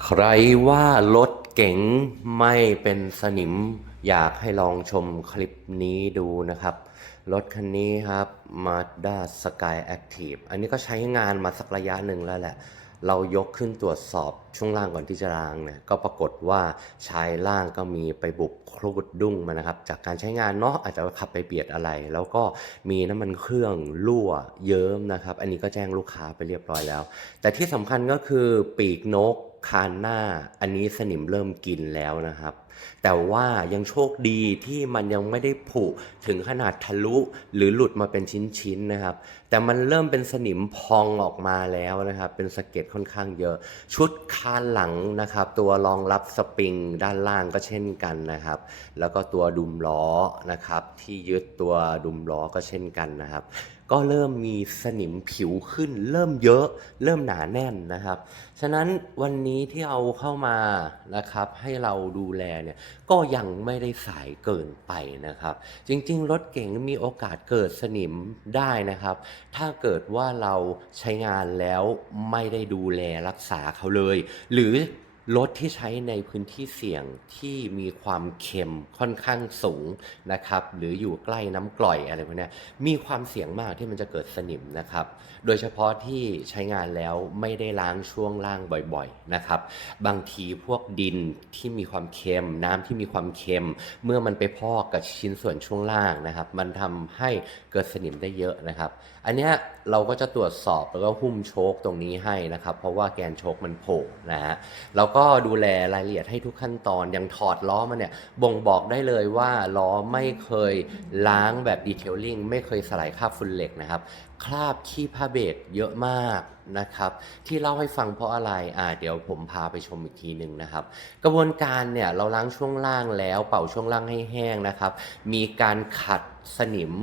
ใครว่ารถเก๋งไม่เป็นสนิม อยากให้ลองชมคลิปนี้ดูนะครับ รถคันนี้ครับ Mazda Sky Active อันนี้ก็ใช้งานมาสักระยะหนึ่งแล้วแหละ เรายกขึ้นตรวจสอบช่วงล่างก่อนที่จะล้างเนี่ยก็ปรากฏว่าชายล่างก็มีไปบุบครูดดุ้งมานะครับ จากการใช้งานเนาะอาจจะขับไปเบียดอะไร แล้วก็มีน้ำมันเครื่องรั่วเยิ้มนะครับ อันนี้ก็แจ้งลูกค้าไปเรียบร้อยแล้ว แต่ที่สำคัญก็คือปีกนก คานหน้าอันนี้สนิมเริ่มกินแล้วนะครับ แต่ว่ายังโชคดีที่มันยังไม่ได้ผุถึงขนาดทะลุหรือหลุดมาเป็นชิ้นๆนะครับ แต่มันเริ่มเป็นสนิมพองออกมาแล้วนะครับ เป็นสะเก็ดค่อนข้างเยอะ ชุดคานหลังนะครับ ตัวรองรับสปริงด้านล่างก็เช่นกันนะครับ แล้วก็ตัวดุมล้อนะครับ ที่ยึดตัวดุมล้อก็เช่นกันนะครับก็เริ่มมีสนิมผิวขึ้น เริ่มเยอะ เริ่มหนาแน่นนะครับ ฉะนั้นวันนี้ที่เอาเข้ามานะครับ ให้เราดูแลเนี่ยก็ยังไม่ได้สายเกินไปนะครับ จริงๆ รถเก๋งมีโอกาสเกิดสนิมได้นะครับ ถ้าเกิดว่าเราใช้งานแล้วไม่ได้ดูแลรักษาเขาเลย หรือ รถที่ใช้ในพื้นที่เสี่ยงที่มีความเค็มค่อนข้างสูงนะครับหรืออยู่ใกล้น้ำกร่อยอะไรพวกนี้มีความเสี่ยงมากที่มันจะเกิดสนิมนะครับ โดยเฉพาะที่ใช้งานแล้วไม่ได้ล้างช่วงล่างบ่อยๆนะครับ บางทีพวกดินที่มีความเค็ม น้ำที่มีความเค็ม เมื่อมันไปพอกกับชิ้นส่วนช่วงล่างนะครับ มันทำให้เกิดสนิมได้เยอะนะครับ อันนี้เราก็จะตรวจสอบแล้วก็หุ้มโชคตรงนี้ให้นะครับ เพราะว่าแกนโชคมันโผล่นะฮะเราก็ดูแลรายละเอียดให้ทุกขั้นตอนอย่างถอดล้อมาเนี่ยบ่งบอกได้เลยว่าล้อไม่เคยล้างแบบดีเทลลิ่งไม่เคยสลายคราบฝุ่นเหล็กนะครับ คราบขี้ผ้าเบรกเยอะมากนะครับ ที่เล่าให้ฟังเพราะอะไรอ่าเดี๋ยวผมพาไปชมอีกทีหนึ่งนะครับ กระบวนการเนี่ยเราล้างช่วงล่างแล้วเป่าช่วงล่างให้แห้งนะครับ มีการขัดสนิม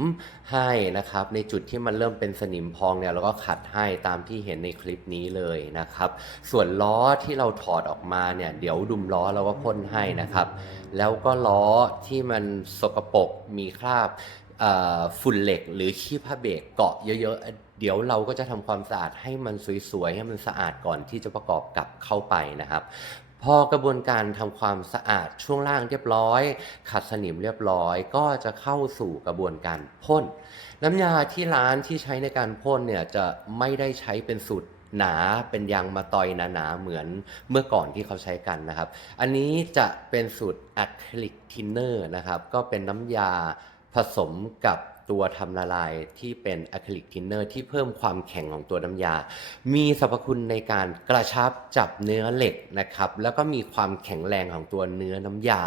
ให้นะครับ ในจุดที่มันเริ่มเป็นสนิมพองเนี่ยเราก็ขัดให้ตามที่เห็นในคลิปนี้เลยนะครับ ส่วนล้อที่เราถอดออกมาเนี่ยเดี๋ยวดุมล้อเราก็พ่นให้นะครับ แล้วก็ล้อที่มันสกปรกมีคราบ ฝุ่นเหล็กหรือขี้ผ้าเบรกเกาะเยอะๆ เดี๋ยวเราก็จะทำความสะอาดให้มันสวยๆ ให้มันสะอาดก่อนที่จะประกอบกับเข้าไปนะครับ พอกระบวนการทำความสะอาดช่วงล่างเรียบร้อย ขัดสนิมเรียบร้อย ก็จะเข้าสู่กระบวนการพ่น น้ำยาที่ร้านที่ใช้ในการพ่นเนี่ยจะไม่ได้ใช้เป็นสูตรหนาเป็นยางมาตอยหนาๆเหมือนเมื่อก่อนที่เขาใช้กันนะครับ อันนี้จะเป็นสูตรอะคริลิกทินเนอร์นะครับ ก็เป็นน้ำยา ผสมกับตัวทำละลายที่เป็นอะคริลิกทินเนอร์ที่เพิ่มความแข็งของตัวน้ำยา มีสรรพคุณในการกระชับจับเนื้อเหล็กนะครับ แล้วก็มีความแข็งแรงของตัวเนื้อน้ำยา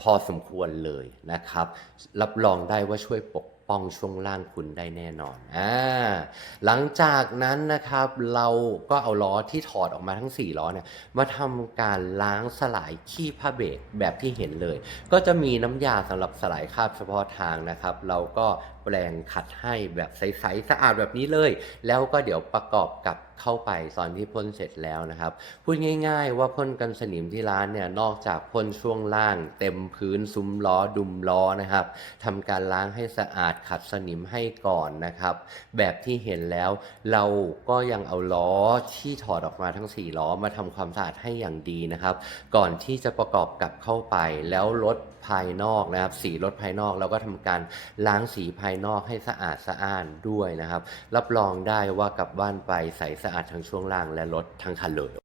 พอสมควรเลยนะครับ รับรองได้ว่าช่วยปก ป้องช่วงล่างคุณได้แน่นอนอ่าหลังจากนั้นนะครับเราก็เอาล้อที่ถอดออกมาทั้ง 4 ล้อเนี่ยมาทำการล้างสลายขี้ผ้าเบรกแบบที่เห็นเลย ก็จะมีน้ำยาสำหรับสลายคราบเฉพาะทางนะครับ เราก็แปลงขัดให้แบบใสๆสะอาดแบบนี้เลย แล้วก็เดี๋ยวประกอบกับเข้าไปตอนที่พ่นเสร็จแล้วนะครับ พูดง่าย ๆ ว่าพ่นกันสนิมที่ร้านเนี่ยนอกจากพ่นช่วงล่าง เต็มพื้นซุ้มล้อดุมล้อนะครับทำการล้างให้สะอาดขัดสนิมให้ก่อนนะครับ แบบที่เห็นแล้วเราก็ยังเอาล้อที่ถอดออกมาทั้ง 4 ล้อมาทำความสะอาดให้อย่างดีนะครับ ก่อนที่จะประกอบกับเข้าไปแล้วรถภายนอกนะครับ สีรถภายนอกเราก็ทำการล้างสีภายนอกให้สะอาดสะอ้านด้วยนะครับ รับรองได้ว่ากลับบ้านไปใสสะอาดทั้งช่วงล่างและรถทั้งคันเลย